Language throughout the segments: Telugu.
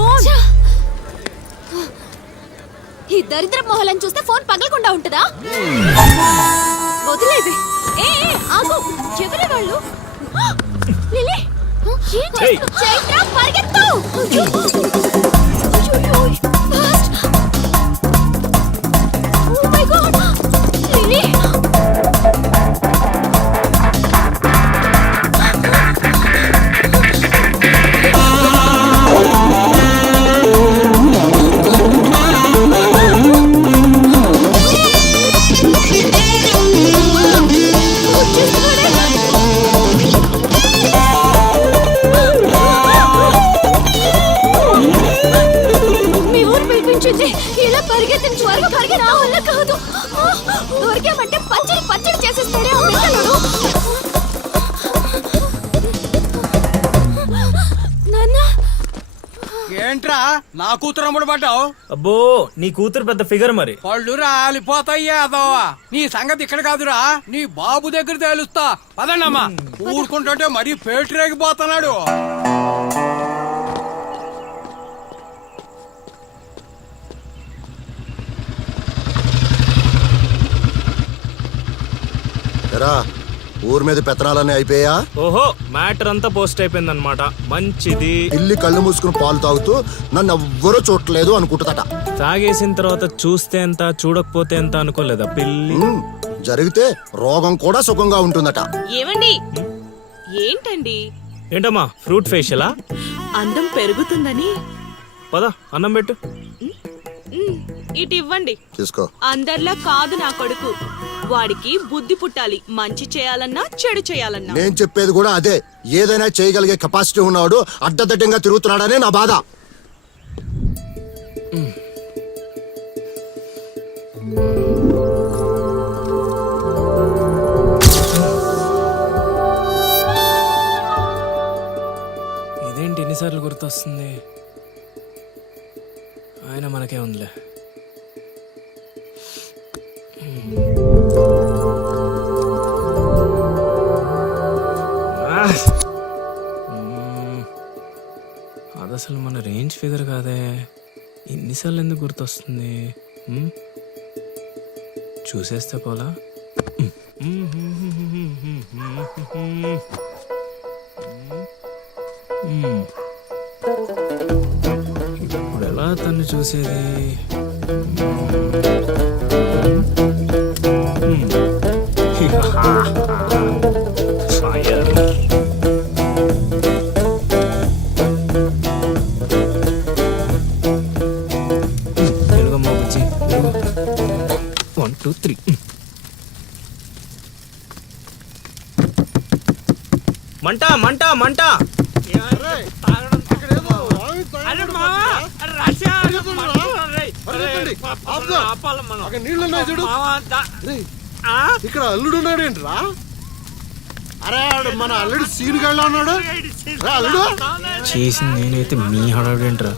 ఫోన్. ఈ దరిద్ర మొహలను చూస్తే ఫోన్ పగలకుండా ఉంటుందా? వదిలేవి. ఆగు. ఎవరి వాళ్ళు? లిలీ, ఏం చేస్తున్నావ్? చైత్ర, పరిగెత్తు. Fast. Oh my god. Lily, ఇలా పరిగెత్తిన త్వరగా పరిగెత్తి నా వల్ల కాదు. దొరికామంటే పచ్చడి పచ్చడి చేసేస్తాడే ఆ పిల్లలు. నాన్న, ఏంట్రా నా కూతురు అమ్ముడు పడ్డావు? అబ్బో, నీ కూతురు పెద్ద ఫిగర్ మరి. పళ్ళు రాలిపోతాయ్యా అదోవా. నీ సంగతి ఇక్కడ కాదురా, నీ బాబు దగ్గర తేలుస్తా. పదండమ్మా. ఊరుకుంటుంటే మరీ పేటరేగిపోతున్నాడు. ఊరి మీద పెత్తనాలన్నీ అయిపోయా? ఓహో, మ్యాటర్ అంతా పోస్ట్ అయిపోయింది అనమాట. మంచిది. ఇల్లి కళ్ళు మూసుకుని పాలు తాగుతూ నన్ను ఎవ్వరూ చూడలేదు అనుకుంటుందట. తాగేసిన తర్వాత చూస్తే ఎంత, చూడకపోతే ఎంత అనుకోలేదా పిల్లి? జరిగితే రోగం కూడా సుఖంగా ఉంటుందట. ఏమండి? ఏంటండి? ఏంటమ్మా, ఫ్రూట్ ఫేషియలా? అందం పెరుగుతుందని. పద, అన్నం పెట్టు. ఇటు ఇవ్వండి. తీసుకో. అందరిలా కాదు నా కొడుకు. వాడికి బుద్ధి పుట్టాలి. మంచి చేయాలన్నా చెడు చేయాలన్నా. నేను చెప్పేది కూడా అదే. ఏదైనా చేయగలిగే కెపాసిటీ ఉన్నవాడు అడ్డదడ్డంగా తిరుగుతున్నాడనే నా బాధ. ఇదేంటి ఎన్నిసార్లు గుర్తొస్తుంది? ఆయన మనకే ఉందిలే. అది అసలు మన రేంజ్ ఫిగర్ కాదే. ఎన్నిసార్లు ఎందుకు గుర్తొస్తుంది? చూసేస్తే పోలా. ఇప్పుడు ఎలా తను చూసేది? తెలుగమ్మా బుజ్జి, 1 2 3. మంట మంట మంట. ఇక్కడ అల్లుడు ఉన్నాడేంట్రా? అరే మన అల్లుడు సీన్ గళ్ళ ఉన్నాడు. అల్లుడు చేసింది నేనైతే మీ హడావిడేంట్రా?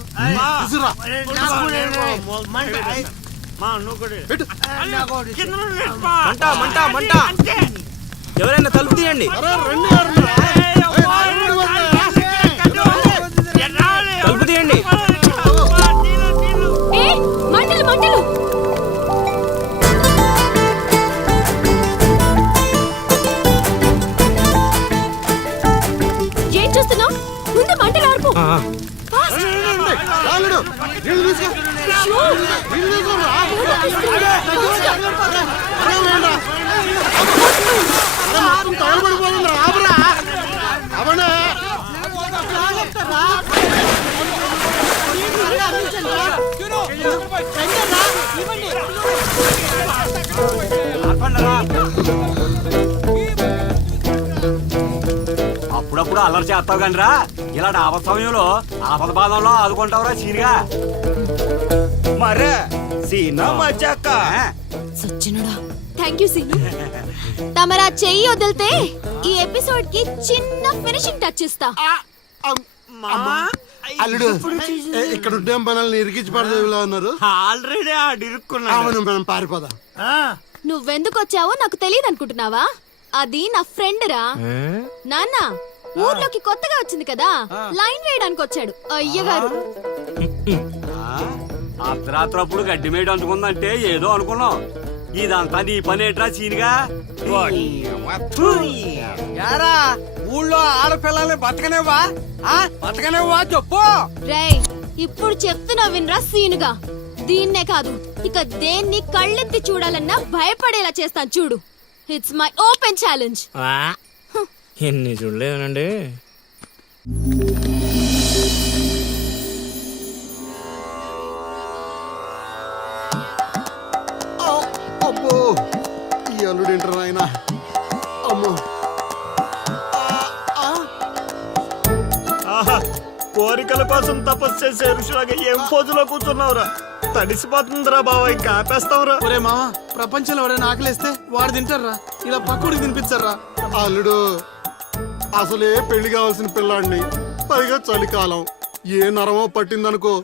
మంట మంట మంట. ఎవరైనా తలుపు తీయండి. తలుపు తీయండి. మంటలు మంటలు. ఏం చూస్తున్నావు? ముందు మంటలు ఆర్పు. అప్పుడప్పుడు అల్లరి చేస్తావు కానీ రా, ఇలాంటి ఆపద సమయంలో ఆపద బాధంలో ఆదుకుంటావురా సీనిగా. మరే సీనా మజాక. సచ్చినడా. Thank you Seenu. తమరా చెయ్యి వదిలితే ఈ ఎపిసోడ్ కి చిన్న ఫినిషింగ్ టచ్ ఇస్తా. అల్లుడు ఇక్కడ ఉంటే మనల్ని ఇరికించి పడదేవిలా ఉన్నారు. ఆల్రెడీ ఆడిరుక్కున్నాను. మనం పారిపోదాం. నువ్వెందుకు వచ్చావో నాకు తెలియదు అనుకుంటున్నావా? అది నా ఫ్రెండ్ రా. నాన్న ఊర్లోకి కొత్తగా వచ్చింది కదా, లైన్ వేయడానికి వచ్చాడు అయ్యగారు. అర్ధరాత్రప్పుడు గడ్డి మేడ అంటుకుందంటే ఏదో అనుకున్నాం. ఇదంతా నీ పని ఏట్రా సీనుగా? యారా ఊళ్ళో ఆడపిల్లల్ని బతకనేవా బతకనేవా చెప్పు. రేయ్ ఇప్పుడు చెప్తున్నా వినరా సీనుగా. దీన్నే కాదు ఇక దేన్ని కళ్ళెత్తి చూడాలన్నా భయపడేలా చేస్తాను చూడు. It's my open challenge. ఎన్ని చూడలేదనండి. అబ్బో ఈ అల్లుడు ఏంటారు ఆయన? అమ్మో ఆహా, కోరికల కోసం తపస్సు చేసే ఋషులాగా ఏం పోజులో కూర్చున్నావురా? తడిసిపోతుందిరా బావ, ఇంకా ఆపేస్తావురా? ఒరే మామ, ప్రపంచంలో ఎవరైనా ఆకలిస్తే వాడు తింటారా? ఇలా పక్కడికి తినిపించారా? అల్లుడు అసలే పెళ్లి కావాల్సిన పిల్లాడిని, పైగా చలికాలం, ఏ నరమో పట్టిందనుకో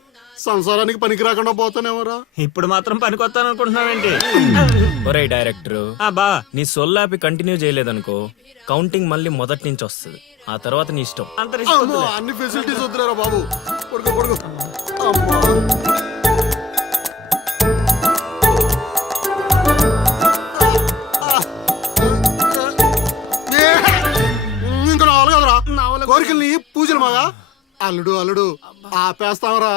సంసారానికి పనికి రాకుండా పోతానేమోరా. ఇప్పుడు మాత్రం పనికొత్తాను అనుకుంటున్నావేంటి? ఒరే డైరెక్టర్, బా నీ సొల్లాపి కంటిన్యూ చేయలేదనుకో కౌంటింగ్ మళ్ళీ మొదటి నుంచి వస్తుంది. ఆ తర్వాత నీ ఇష్టం. అంత రిస్క్ అమ్మో వద్దులే. అన్ని ఫెసిలిటీస్ వద్దులేరా బాబు. పడుకో పడుకో. అమ్మా ఇంకా నావలు కదరా కోరికల్ని పూజలు మగా. అల్లుడు అల్లుడు ఆపేస్తావరా.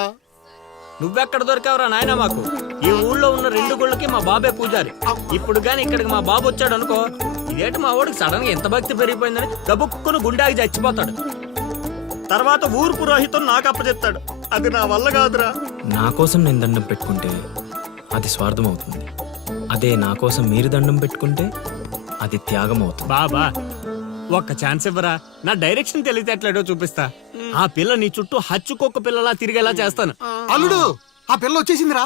నువ్వెక్కడ దొరికావురా నాయనా మాకు? ఈ ఊళ్ళో ఉన్న 2 గుళ్ళకి మా బాబే పూజారి. ఇప్పుడు గాని ఇక్కడికి మా బాబు వచ్చాడు అనుకో, ఇదేంటి మా వాడికి సడన్ గా ఎంత భక్తి పెరిగిపోయిందని గబుక్కును గుండాకి చచ్చిపోతాడు. తర్వాత ఊరు పురోహితం నాకు అప్పచెప్తాడు. అది నా వల్ల కాదురా. నా కోసం నేను దండం పెట్టుకుంటే అది స్వార్థం అవుతుంది. అదే నా కోసం మీరు దండం పెట్టుకుంటే అది త్యాగం అవుతుంది. బాబా ఒక్క ఛాన్స్ ఇవ్వరా? నా డైరెక్షన్ తెలివితేటలేడో చూపిస్తా. ఆ పిల్ల నీ చుట్టూ హచ్చుకొక్క పిల్లలా తిరిగేలా చేస్తాను. అల్లుడు ఆ పిల్ల వచ్చేసిందిరా.